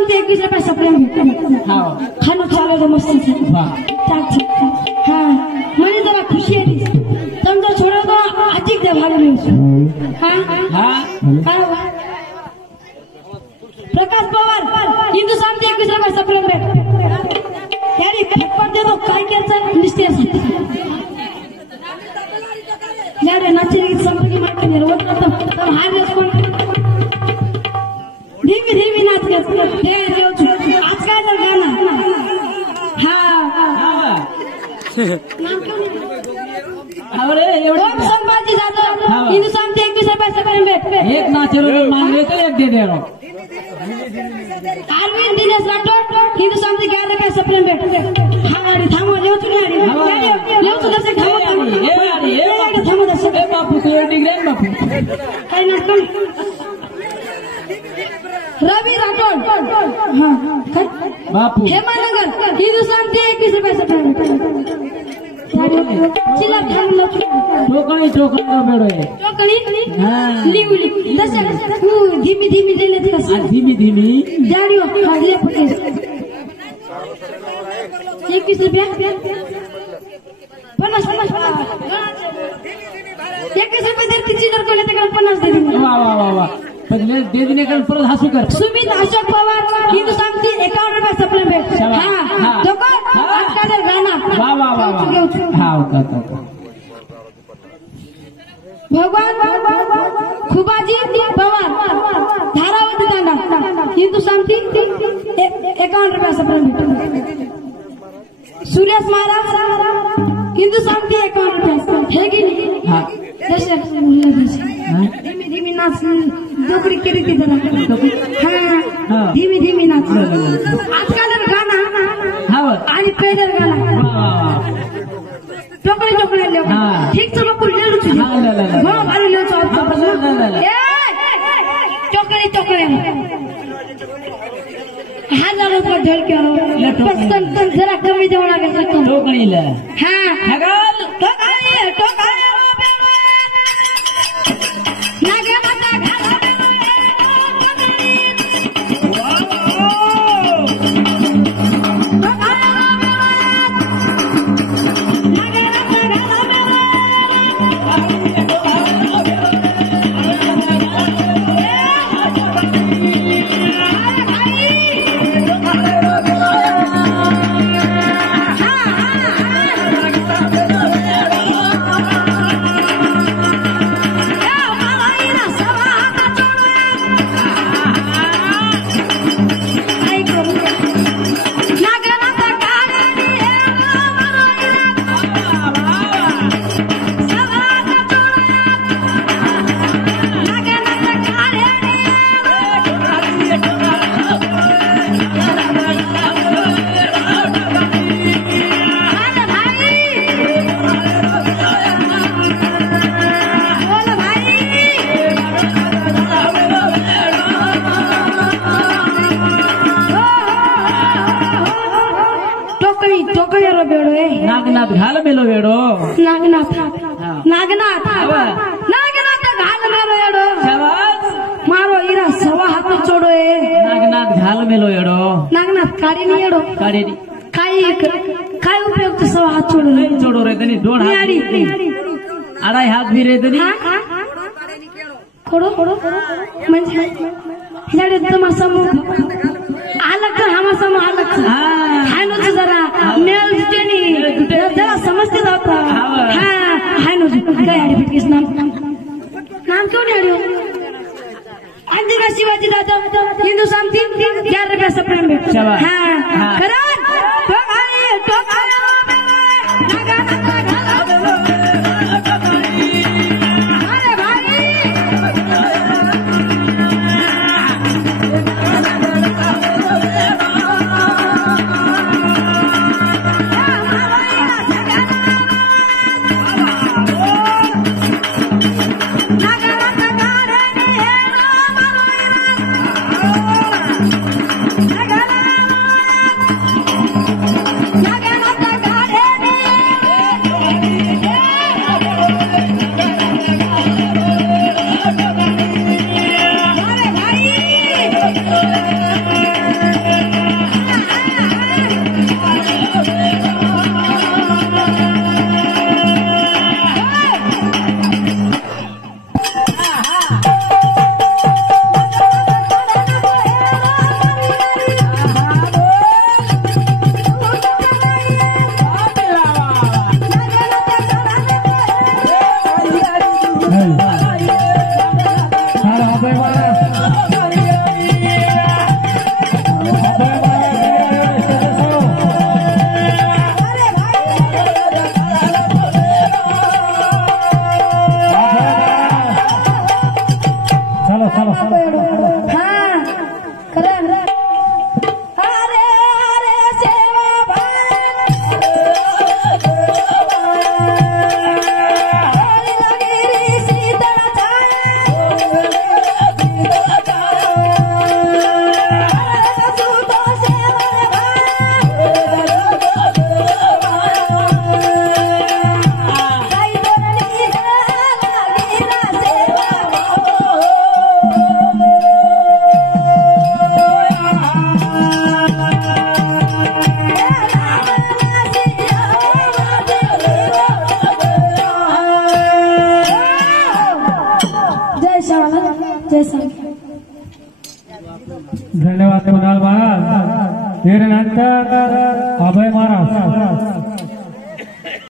सांगते 21 रुपये सप्रेम खाणं चालवलं मस्ती हा म्हणजे जरा खुशी आहे तुमचा छोडा तो अधिक द्या भाग प्रकाश पवार हिंदू सांगते 21 रुपये सप्रेम भेट त्याने फटफट देतो काय करायचं निश्चय यार नाचले गीत संपर्क माहिती नाही रोज तर हार कोण धीमी धीमी नाच हे आज काय तर गाणं हा अरे एवढं संभाजी जाधव हिंदू सांगते 21 रुपये सप्रेम भेट एक नाचेरो मांगले तर एक दे दे रो अरविंद दिनेश राठोड हिंदू सांगते 11 रुपये सप्रेम भेट हा गाडी थांबव लेवतो गाडी लेवतो दसे थांबव थांबव दसे ए बापू तू डिग्री बापू काय नसतं रवि राठोड हाँ बापू हेमानगर हिंदू सांगते 21 रुपये सप्रेम चिल्ला थांबलो टोकणी टोकणी बेडो आहे टोकणी लिवली दसे धीमी धीमी दिले कसं धीमी धीमी जाडियो खाली पटे 21 रुपये 50 21 रुपये दे तिची जर कोणी तर 50 दे वा वा वा वा पहिले दे देने का परत हसू कर सुमित अशोक पवार हिंदू सांगते 51 रुपये सप्रेम भेट हा दोघं आजकाल गाणं वा वा वा हा होता भगवान खुबाजी पवार धारावती तांडा हिंदू सांगते 51 रुपये सप्रेम भेट सुरेश महाराज हिंदू सांगते 51 रुपये हे की नाही धीमी धीमी नाच डोकरी केली ती जरा धीमी धीमी नाच आजकाल गाणं आणि पेडर गाणं टोकडी टोकडी ठीक चलो पुढे भारी लिहतो टोकडी टोकडी हा झालं ढळके जरा कमी देऊ लागेल टोकणीला हा नागनाथ घाल मेलो वेडो नागनाथ नागनाथ नागनाथ घाल मेलो वेडो मारो ईरा सवा हाथ चोडो नागनाथ घाल मेलो वेडो नागनाथ काडी नहीं एडो काडी काय उपयोग तो सवा हाथ चोडो नहीं चोडो रे तनी दोन हाथ अडाई हात भी रे तनी खोडो म्हणजे याडे तमा समूह अलग हमा समूह अलग हाय नो जरा मेल जुटेनी जरा समझते जाता हाँ हाय नो काय आडे किस नाम क्यों नहीं आडियो अंजना शिवाजी दादा हिंदू सांगते 11 रुपये सप्रेम भेट हाँ करण जय शाळा जय स्वामी. धन्यवाद कुणाल महाराज. त्यानंतर अभय महाराज.